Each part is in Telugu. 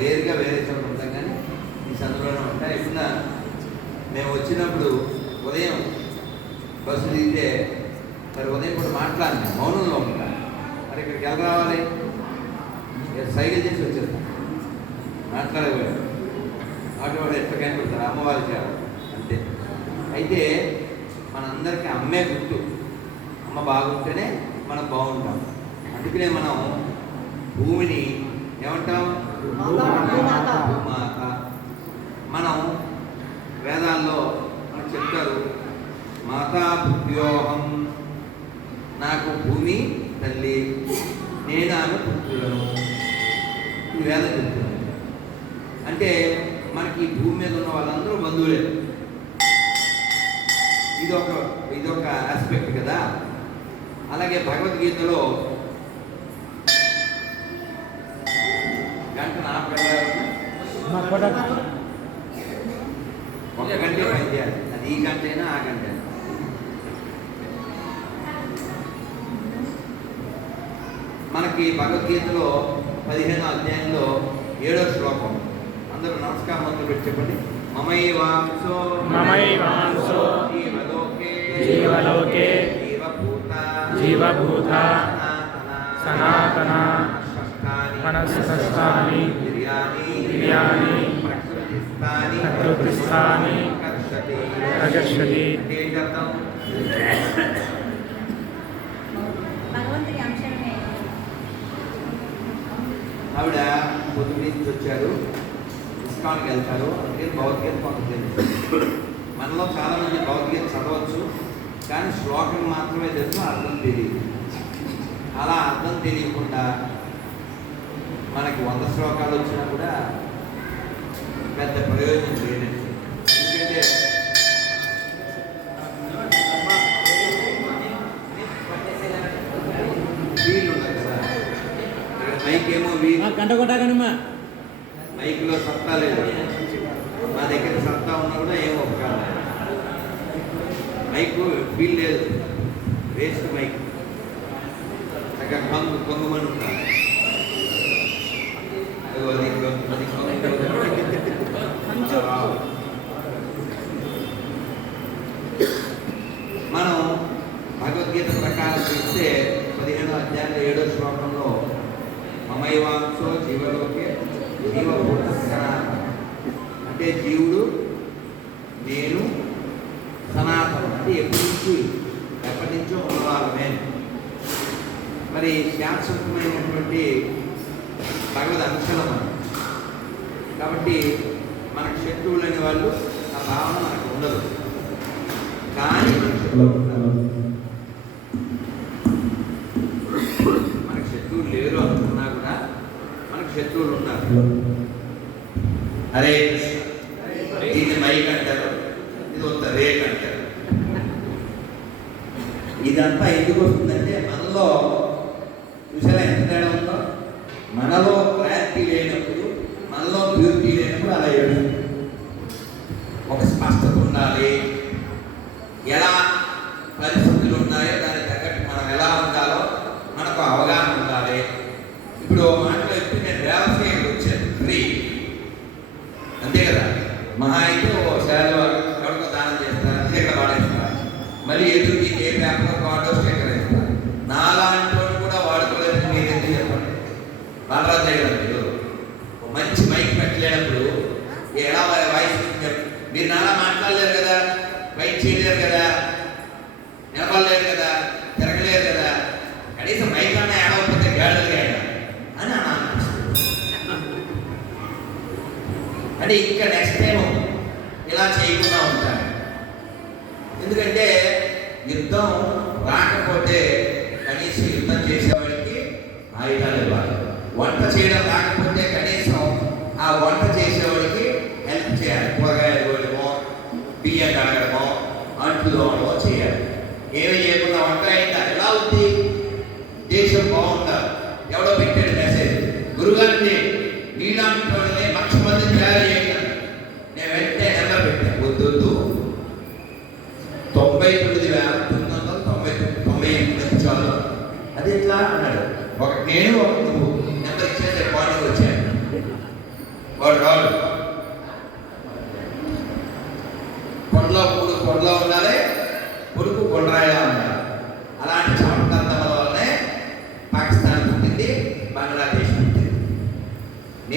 రేర్గా వేరే చోట ఉంటాం కానీ ఈ సందులోనే ఉంటాయి ఇప్పుడు మేము వచ్చినప్పుడు ఉదయం బస్సు దిగితే మరి ఉదయం కూడా మాట్లాడినా మౌనంలో ఉంటా మరి ఇక్కడికి ఎలా రావాలి? ఇక సైకిల్ చేసి వచ్చేస్తాం. మాట్లాడకూడదు ఆటో వాడు ఎట్లా కనిపెడతారు అమ్మవారి సేవ అంతే. అయితే మనందరికీ అమ్మే గుర్తు. అమ్మ బాగుంటేనే మనం బాగుంటాం. అందుకనే మనం భూమిని ఏమంటాం? భూమాత మనం వేదాల్లో మనకు చెప్తారు మాతా పుత్ర్యోహం నాకు భూమి తల్లి నేను ఆమె పుత్రులను. ఇది వేదం చెప్తున్నాను అంటే మనకి భూమి మీద ఉన్న వాళ్ళందరూ బంధువులే. ఇదొక ఇదొక ఆస్పెక్ట్ కదా. అలాగే భగవద్గీతలో గంట నా ఒక గంటే పని ఆ మనకి భగవద్గీతలో పదిహేనో అధ్యాయంలో ఏడో శ్లోకం. అందరూ నమస్కారం మొదలు పెట్టి చెప్పండి. మమైవాంశో జీవలోకే జీవలోకే జీవభూత జీవభూత సనాతన మనస్సస్థాని ప్రకృతిస్థాని ప్రకృతిస్థాని అంశమే ఆవిడ పొద్దున్న నుంచి వచ్చారు. ఇస్కాన్కి వెళ్తారు. అందుకే భగవద్గీత కొంత తెలుసు. మనలో చాలా మంది భగవద్గీత చదవచ్చు కానీ శ్లోకం మాత్రమే తెలుసు అర్థం తెలియదు. అలా అర్థం తెలియకుండా మనకి వంద శ్లోకాలు వచ్చినా కూడా పెద్ద ప్రయోజనం లేదండి ఎందుకంటే వీళ్ళు ఉన్నారు కదా ఇక్కడ మైక్ ఏమో గంట కొట్టాకనమ్మా మైక్లో సత్తా లేదు. మా దగ్గర సత్తా ఉన్నా కూడా ఏమో కాదు మైక్ ఫీల్ లేదు. Waste mic. చక్కగా కొంగు కొంగుమని ఉంటాను. మనం భగవద్గీత ప్రకారం చూస్తే పదిహేనో అధ్యాయంలో ఏడో శ్లోకంలో మమైవాంశో జీవలోకే జీవభూత సనాతన అంటే జీవుడు నేను సనాతనం అంటే ఎప్పటి నుంచి ఎప్పటి నుంచో ఉన్నవాళ్ళమే. మరి శాశ్వతమైనటువంటి భగవద్ అంశలం మనం. కాబట్టి మనకు శత్రువులు అనే వాళ్ళు ఆ భావన మనకు ఉండదు. కానీ మన శత్రువులు ఉన్నారు. మనకు శత్రువులు లేరు అనుకున్నా కూడా మనకు శత్రువులు ఉన్నారు హరే కృష్ణ మైక్ అంటారు ఇది ఒక రేక్ అంటారు ఇదంతా ఎందుకు వస్తుందంటే మనలో చూసారా ఎంత తేడా ఉందో మనలో క్లారిటీ లేనప్పుడు మనలో ప్యూరిటీ లేనప్పుడు అలా ఏడుస్తుంది ఒక స్పష్టత ఉండాలి ఎలా పరిస్థితులు ఉన్నాయో దానికి తగ్గట్టు మనం ఎలా ఉండాలో మనకు అవగాహన ఉండాలి ఇప్పుడు ఓ మాటలో ఇప్పుడు నేను వ్యవసాయం వచ్చాను ఫ్రీ అంతే కదా మహా అయితే ఓ శాలలో ఎవరికో దానం చేస్తారు స్టిక్కర్ వాడేస్తారు. మళ్ళీ ఎదురుకి ఏ పేపర్ కార్డో స్టేకర్ వేస్తారు. నాలాంటి కూడా వాడుకోలేదు మీరు ఎందుకు చెప్పండి? బాలరాజు గారు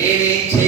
Ele te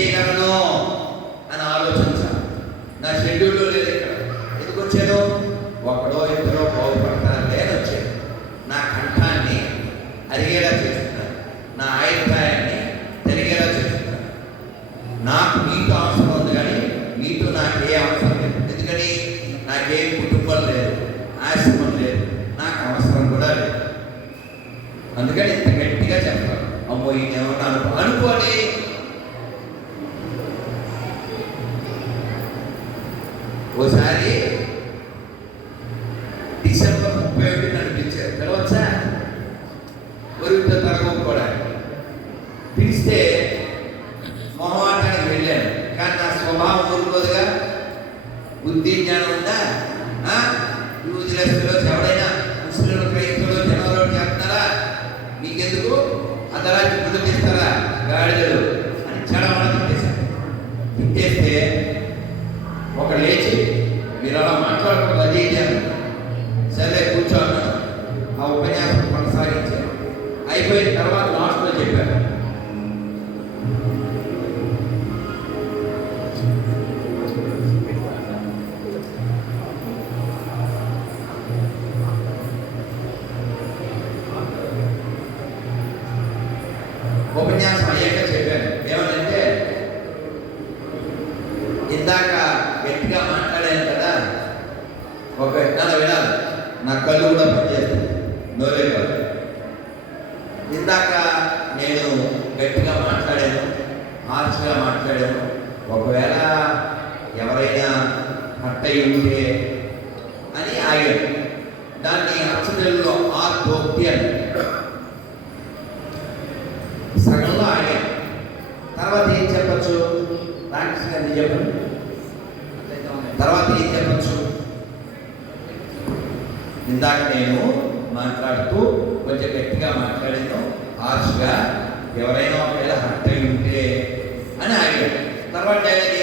कल पड़े नरेगा converted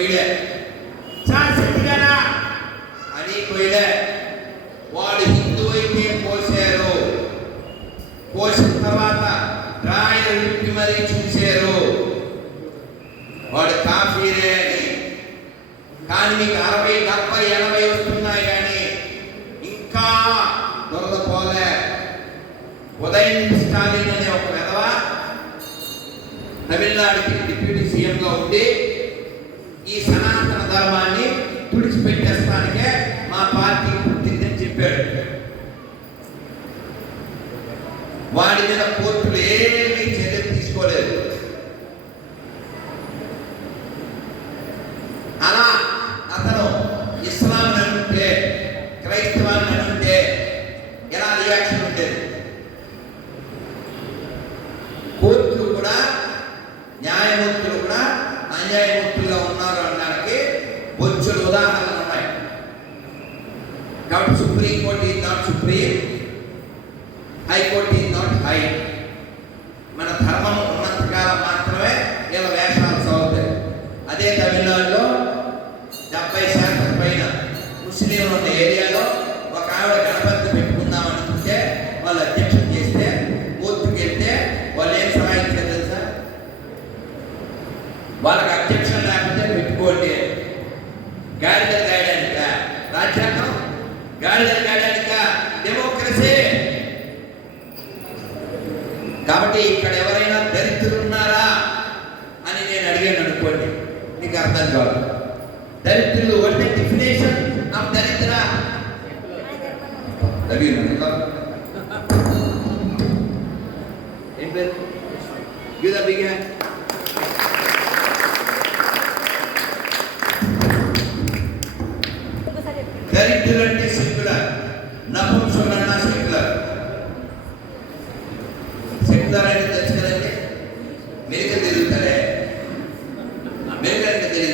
पहिले छान सिद्धी गाना आणि पहिले వాడు హిందూ అయితే పోసారు పోసిన తర్వాత రాయలు విప్పి మరీ చూశారు. వాడు కాఫీరే అని. కానీ మీకు అరవై డెబ్బై ఎనభై వస్తున్నాయి కానీ ఇంకా దొరద పోలే. ఉదయం స్టాలిన్ అనే ఒక విధవ తమిళనాడుకి డిప్యూటీ సీఎంగా ఉండి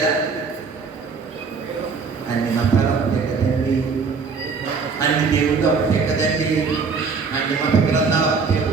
కదా అన్ని మతాల ఒకటే కదండి. అన్ని దేవుళ్ళ ఒకటే కదండి. అన్ని మత గ్రంథాల ఒకటే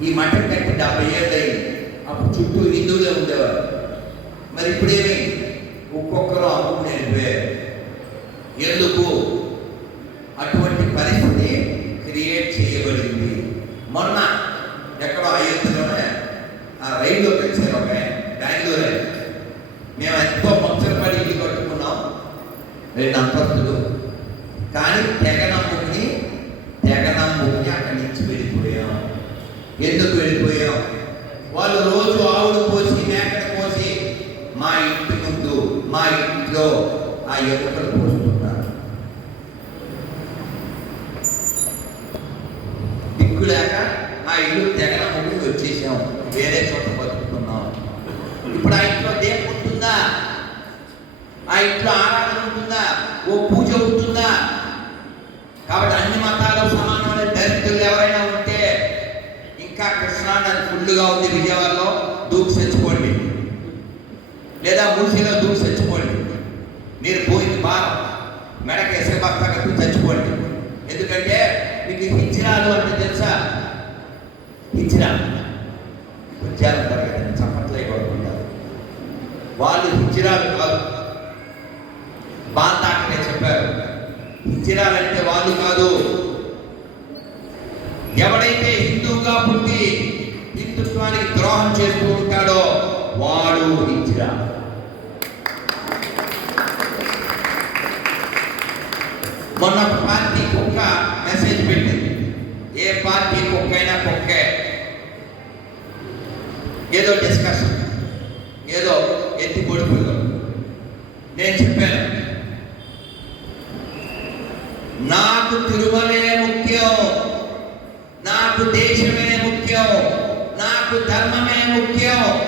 ఈ మఠం కట్టి డెబ్బై ఏళ్ళు అయింది అప్పుడు చుట్టూ హిందువులే ఉండేవారు. మరి ఇప్పుడేమి? ఒక్కొక్కరు అమ్ముకుని వెళ్ళిపోయారు ఎందుకు? వదిలిపెట్టి వచ్చేసాం. వేరే చోట బతుకుతున్నాం. ఇప్పుడు ఆ ఇంట్లో దేవుడు ఉంటుందా? ఆ ఇంట్లో ఆరాధన ఉంటుందా? ఓ పూజ ఉంటుందా? కాబట్టి అన్ని మతాలు సమానమైన దరిద్రులు ఎవరైనా ఉంటే ఇంకా కృష్ణా నది ఫుల్గా ఉంది విజయవాడలో. దూకు తెచ్చుకోండి లేదా మూసీలో దూకు తెచ్చుకోండి మీరు పోయింది భారం. మెడకే ఎవడైతే హిందూగా పుట్టి హిందుత్వానికి ద్రోహం చేస్తూ ఉంటాడో వాడు ఇచ్చిరా మొన్న పార్టీ కుక్క మెసేజ్ పెట్టింది. ఏ పార్టీ కుక్కైనా కుక్కే. ఏదో డిస్కషన్ ఏదో ఎత్తి కొడుకుందో నేను చెప్పాను నాకు తిరుమలే quiero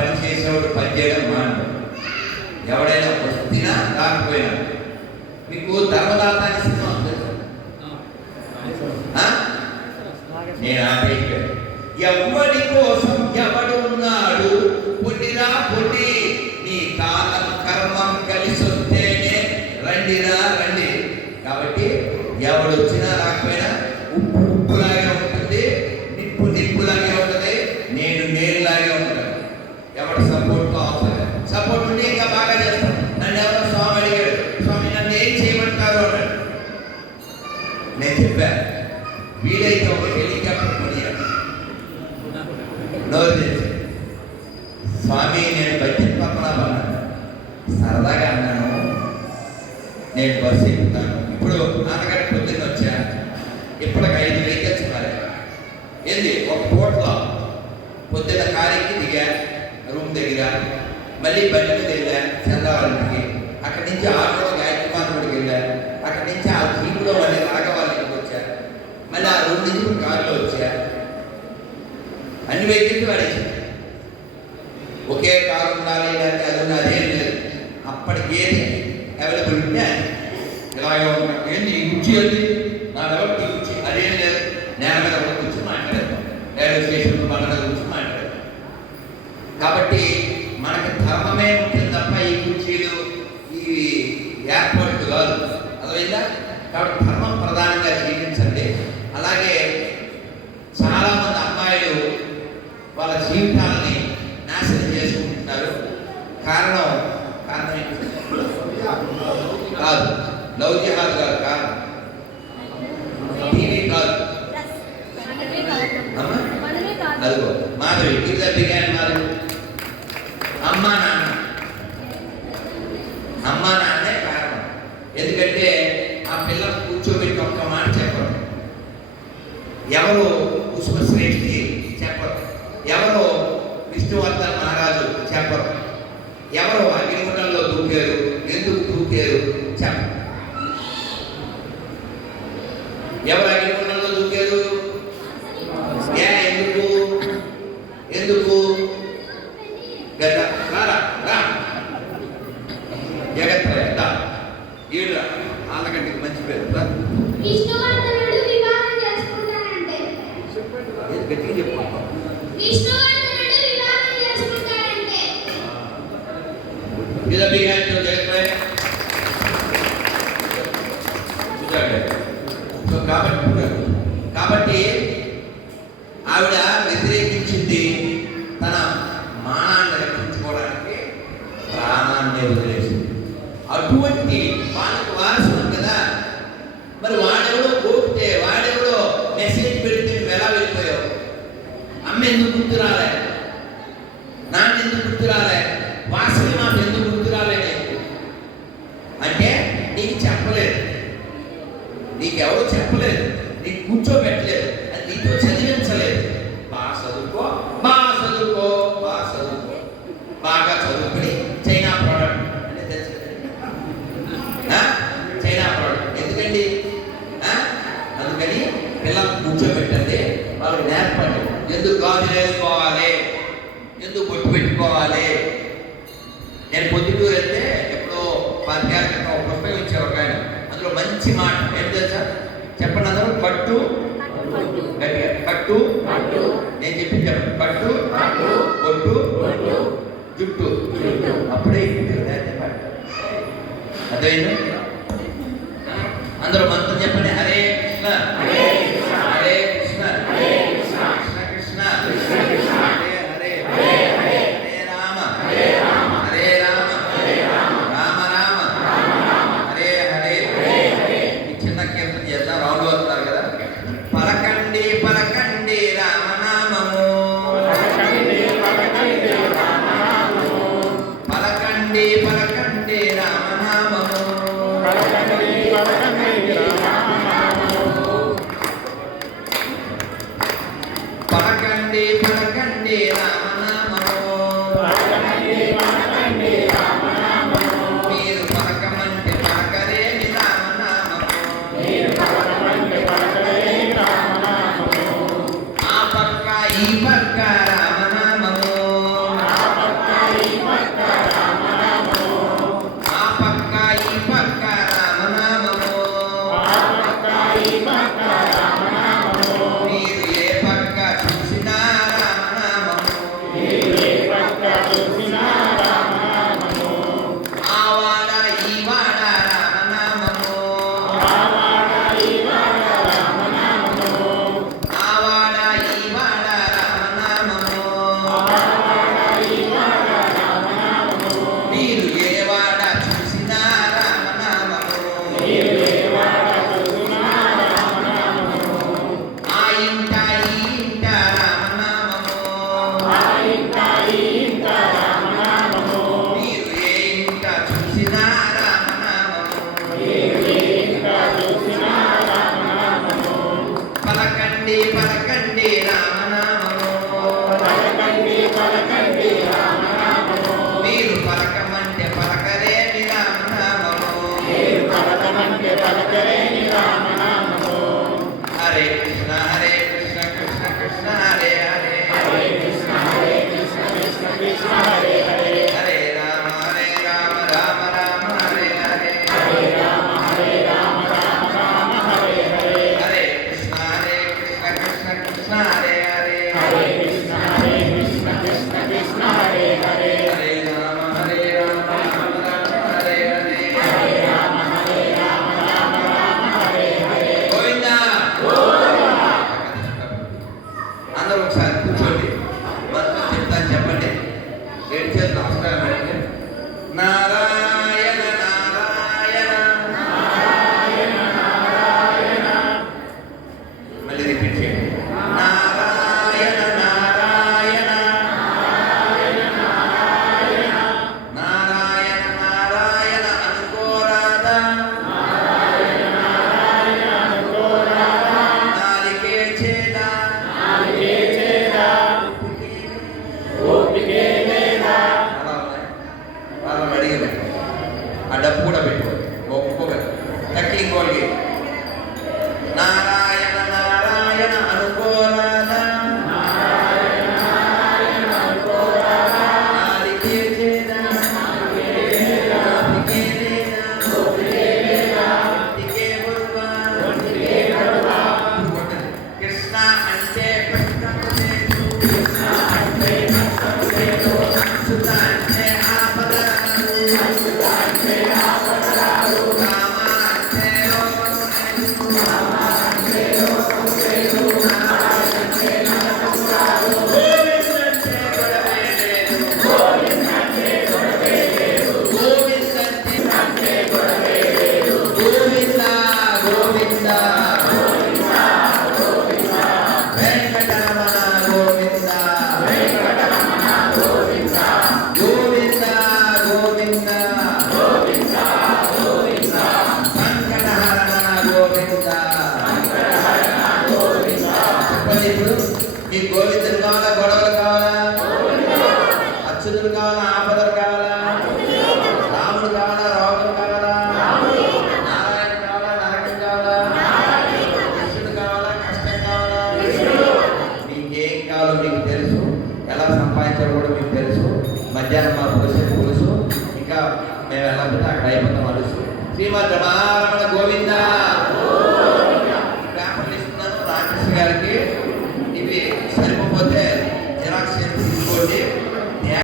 వచ్చినప్పుడు పనిచేయడం మాను ఎవడైనా వస్తున్నా రాకపోయినా. మీకు ధర్మదాత అనే సినిమా నేను ఆపేయలేదు ఎవడి కోసం ఎవడు ఉన్నాడు? పుట్టిరా పుట్టి నీ కాలం కర్మం కలిసి వస్తేనే రండిరా రండి కాబట్టి ఎవడు వచ్చినా రాకపోయినా ఉప్పు ఉప్పులాగే ఉంటుంది నిప్పు నిప్పులాగే ఉంటుంది నేను నేనులాగే ఉంటాను ఎవడు సపోర్ట్ అవసరం సపోర్ట్ ఉంటే ఇంకా బాగా చేస్తాం నన్ను ఎవరో స్వామి అడిగాడు స్వామి నన్ను ఏం చేయమంటారు అన్నాడు నేను చెప్పాను వీలైతే ఒక హెలికాప్టర్ కొనియాలి నోరు తెరిచి స్వామి నేను బయట పక్కన సరదాగా అన్నాను. నేను బస్సు ఎక్కుతాను. ఇప్పుడు నాన్నగారి పొద్దున్న వచ్చా. ఇప్పటికి ఐదు వెహికల్స్ మరి ఏంది? ఒక పూటలో పొద్దున్న కారీకి దిగా రూమ్ దగ్గర మళ్ళీ బండి మీద వెళ్ళా చంద్రవాళ్ళకి అక్కడి నుంచి ఆటోలో గాయత్రి మార్కెట్కి వెళ్ళా. అక్కడి నుంచి ఆ జీపులో మళ్ళీ రాఘవాళ్ళ వచ్చా. మళ్ళీ ఆ రూమ్ నుంచి కారులో వచ్చా. అన్ని వెహికల్స్ వాడేసి ఒకే కారు ఉండాలి లేకపోతే అది ఉండాలి అదేం లేదు. అప్పటికి ఏది అవైలబుల్ ఉంటే అది. ఇలాగే ఉంటాం ఏంది ఈ కుర్చీ ఏంది? నా లెవెల్ ఈ కుర్చీ. అదేం లేదు. నేల మీద కూడా కూర్చొని మాట్లాడతాం రైల్వే స్టేషన్ బండ మీద కూర్చొని మాట్లాడతాం కాబట్టి మనకి ధర్మమే ఉంటుంది తప్ప ఈ కుర్చీలు ఈ ఎయిర్పోర్ట్ కాదు. అదైందా కాబట్టి ధర్మం ప్రధానంగా జీవించండి అలాగే చాలా మంది అమ్మాయిలు వాళ్ళ జీవితాలని నాశనం చేసుకుంటున్నారు కారణం కారణం ఏంటి? కాదు లవ్ జిహాద్ కాదు కారణం టీవీ కాదు మనమే కాదు అమ్మా? మనమే కాదు అదిగో మాధవి ఇది బిగాన్ మాధవి అమ్మా నాన్న అమ్మా నాన్నే కారణం ఎందుకంటే ఆ పిల్లలు కూర్చోబెట్టి ఒక్క మాట చెప్పరు ఎవరు పుష్పశ్రేష్ఠి చెప్పరు ఎవరు విష్ణువర్ధన్ మహారాజు చెప్పరు ఎవరు? ప్రాణాన్ని వదిలేసింది అటువంటి పెట్టుకోవాలి. నేను పొద్దుటూరు వెళ్తే ఎప్పుడో పదిహేను క్రితం ఒక పుస్తకం ఇచ్చారు ఒక ఆయన. అందులో మంచి మాట ఏంటి తెలుసా? చెప్పండి అందరూ. పట్టు. గట్టిగా. కట్టు పట్టు. నేను చెప్పి చెప్పండి. పట్టు. పట్టు. జుట్టు. జుట్టు. అప్పుడే అర్థమైందా?